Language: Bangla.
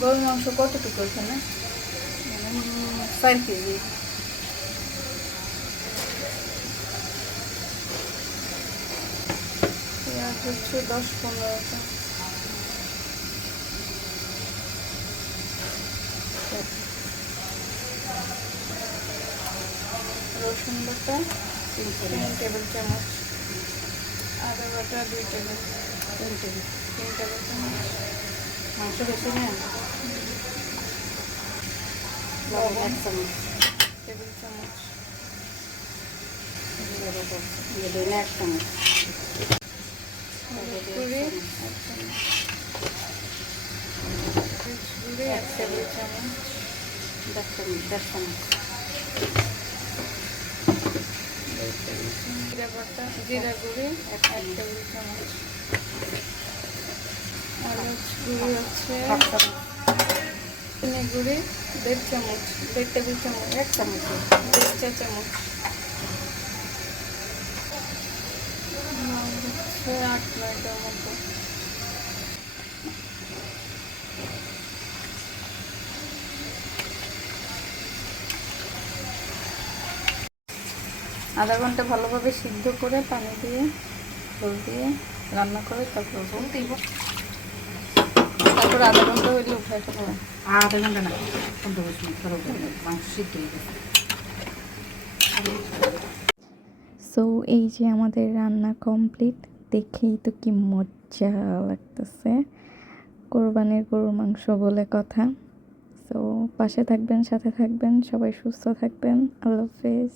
গরুর মাংস কতটুকু এখানে? 4 কেজি। পেঁয়াজ হচ্ছে 10-15টা। রসুন বাটা 3 টেবিল চামচ, আদা বাটা 2 টেবিল, 3 টেবিল চামচ। মাংস বেশি না, লবণ 1 চামচ, টেবিল চামচ, 1 চামচ, গুঁড়ি 1 চামচ, গুঁড়ি 1 টেবিল চামচ, 1.5 চামচ, জিরা বাটা, জিরা গুঁড়ি 1 টেবিল চামচ, মরিচ গুঁড়ি হচ্ছে 1 চামচ, ধনে গুঁড়ি 1.5 চামচ, 1 টেবিল চামচ, 1 চামচ, 1 চা চামচ, হচ্ছে 8-9টার মতো। আধা ঘন্টা ভালোভাবে সিদ্ধ করে পানি দিয়ে জল দিয়ে রান্না করে তারপর আধা ঘন্টা হইলে উঠাই ফেলবো। আধা ঘন্টা না, 15-20 মিনিট মাংস সিদ্ধ হয়ে গেছে। সো এই যে আমাদের রান্না কমপ্লিট, দেখেই তো কি মজা লাগতেছে। কোরবানির গরুর মাংস বলে কথা। সো পাশে থাকবেন, সাথে থাকবেন, সবাই সুস্থ থাকবেন। আল্লাহ হাফেজ।